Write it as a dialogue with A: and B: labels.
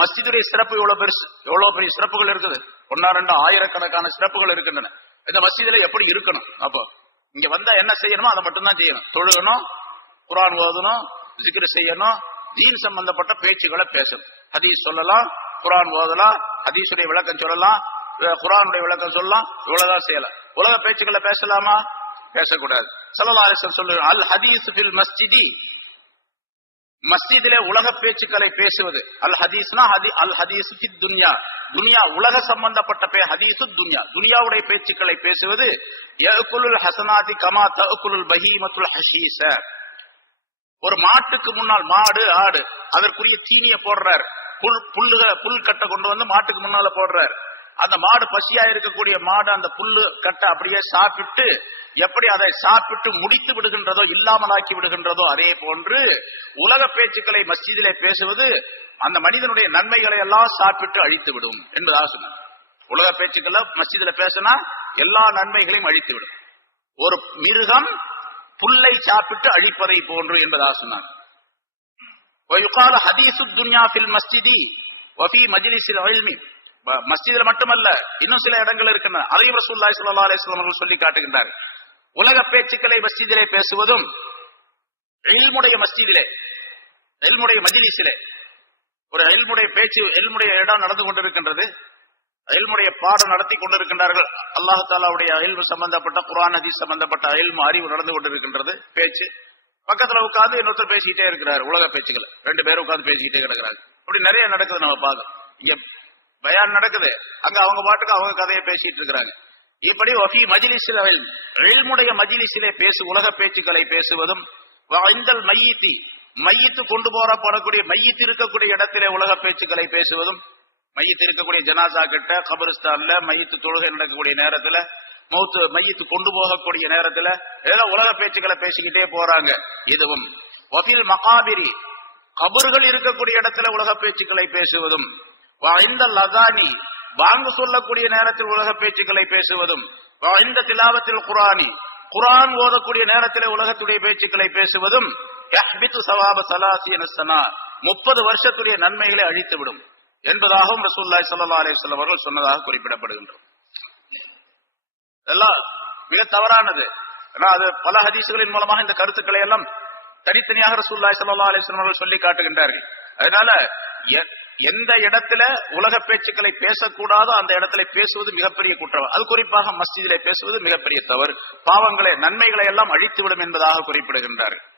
A: மஸ்ஜிதுடைய சிறப்பு எவ்வளவு பெருசு எவ்வளவு பெரிய சிறப்புகள் இருக்குது? ஒன்னா ரெண்டு ஆயிரக்கணக்கான சிறப்புகள் இருக்கின்றன. இந்த மஸ்ஜிதுல எப்படி இருக்கணும்? அப்போ இங்க வந்தா என்ன செய்யணுமோ அதை மட்டும்தான் செய்யணும். தொழுகணும் குரான் ஓதணும் ஜிக்ரு செய்யணும் தீன் சம்பந்தப்பட்ட பேச்சுகளை பேசணும். ஹதீஸ் சொல்லலாம் குரான் ஓதலாம் ஹதீஸுடைய விளக்கம் சொல்லலாம் குரானுடைய விளக்கம் சொல்லலாம் இவ்வளவுதான் செய்யலாம். உலக பேச்சுக்களை பேசலாமா? பேசக்கூடாது. சல்லல்லாஹு சொல்லுங்க அல் ஹதீஸ் மஸ்ஜிதி மஸ்ஜிதிலே உலக பேச்சுக்களை பேசுவது. அல் ஹதீஸ்னா ஹதி அல் ஹதீஸ் துன்யா. துன்யா உலக சம்பந்தப்பட்ட பே ஹதீசு துன்யா. துன்யாவுடைய பேச்சுக்களை பேசுவது யகுலுல் ஹசனாதி கமா தகுலுல் பஹீமத்துல் ஹஷீஸ. ஒரு மாட்டுக்கு முன்னால் மாடு ஆடு அதற்குரிய தீனிய போடுறார். புல் புல்லுக புல் கட்டை கொண்டு வந்து மாட்டுக்கு முன்னால போடுறார். அந்த மாடு பசியா இருக்கக்கூடிய மாடு அந்த புல்லு கட்டை அப்படியே சாப்பிட்டு எப்படி அதை சாப்பிட்டு முடித்து விடுகின்றதோ இல்லாமலாக்கி விடுகின்றதோ அதே போன்று உலக பேச்சுக்களை மஸ்ஜிதிலே பேசுவது அந்த மனிதனுடைய நன்மைகளை எல்லாம் சாப்பிட்டு அழித்து விடும் என்பதாக சொன்னார் உலக பேச்சுக்களை மஸ்ஜிதில பேசினா எல்லா நன்மைகளையும் அழித்து விடும் ஒரு மிருகம் புல்லை சாப்பிட்டு அழிப்பதை போன்று என்பதாக சொன்னார் ويقال حديث الدنيا في المسجد وفي مجلس العلم மஸ்ஜிதுல மட்டுமல்ல இன்னும் சில இடங்கள் இருக்கின்றன. அதையும் ரசூல்லாய் ஸல்லல்லாஹு அலைஹி அவர்கள் சொல்லி காட்டுகின்றார் உலக பேச்சுக்களை மஸ்ஜிதிலே பேசுவதும் எல்முடைய மஸ்ஜிதிலே எல்முடைய மஜிலிசிலே ஒரு எல்முடைய பேச்சு எல்முடைய இடம் நடந்து கொண்டிருக்கின்றது. அயல்முடைய பாடம் நடத்தி கொண்டிருக்கின்றார்கள். அல்லாஹ் தாலாவுடைய அயல்வு சம்பந்தப்பட்ட குரான் நதி சம்பந்தப்பட்ட அயல்மு அறிவு நடந்து கொண்டிருக்கின்றது பேச்சு. பக்கத்துல உட்காந்து இன்னொருத்தர் பேசிக்கிட்டே இருக்கிறார் உலக பேச்சுக்களை. ரெண்டு பேரும் உட்காந்து பேசிக்கிட்டே கிடக்கிறாங்க அப்படி நிறைய நடக்குது நம்ம பார்க்க. இங்க பயான் நடக்குது. அங்க அவங்க பாட்டுக்கு அவங்க கதையை பேசிட்டு இருக்கிறாங்க. இப்படி ஒஃபி மஜிலிசில் எழுமுடைய மஜிலிசிலே பேசு உலக பேச்சுக்களை பேசுவதும் இந்த மையத்தி மையத்து கொண்டு போற மையத்து இருக்கக்கூடிய இடத்திலே உலக பேச்சுக்களை பேசுவதும் மையத்து இருக்கக்கூடிய ஜனாசா கிட்ட கபரிஸ்தான்ல மையத்து தொழுகை நடக்கக்கூடிய நேரத்துல மௌத்து மையத்து கொண்டு போகக்கூடிய நேரத்துல ஏதோ உலக பேச்சுக்களை பேசிக்கிட்டே போறாங்க. இதுவும் வஃபில் மகாபிரி கபறுகள் இருக்கக்கூடிய இடத்துல உலக பேச்சுக்களை பேசுவதும் இந்த லதானி வாங்கு சொல்லக்கூடிய நேரத்தில் உலக பேச்சுக்களை பேசுவதும் இந்த திலாவத்தில் குரானி குரான் ஓதக்கூடிய நேரத்தில் உலகத்துடைய பேச்சுக்களை பேசுவதும் சவாப முப்பது வருஷத்துடைய நன்மைகளை அழித்துவிடும் என்பதாகவும் ரசூல்லாய் சல்லா அலைஹி அவர்கள் சொன்னதாக குறிப்பிடப்படுகின்றோம் இதெல்லாம் மிக தவறானது. ஏன்னா அது பல ஹதீசுகளின் மூலமாக இந்த கருத்துக்களை எல்லாம் தனித்தனியாக ரசூல்லாய் சல்லா அலைஹி அவர்கள் சொல்லி காட்டுகின்றார்கள். அதனால எந்த இடத்துல உலக பேச்சுக்களை பேசக்கூடாதோ அந்த இடத்துல பேசுவது மிகப்பெரிய குற்றம் அது குறிப்பாக மஸ்ஜிதிலே பேசுவது மிகப்பெரிய தவறு. பாவங்களை நன்மைகளை எல்லாம் அழித்துவிடும் என்பதாக குறிப்பிடுகின்றார்கள்.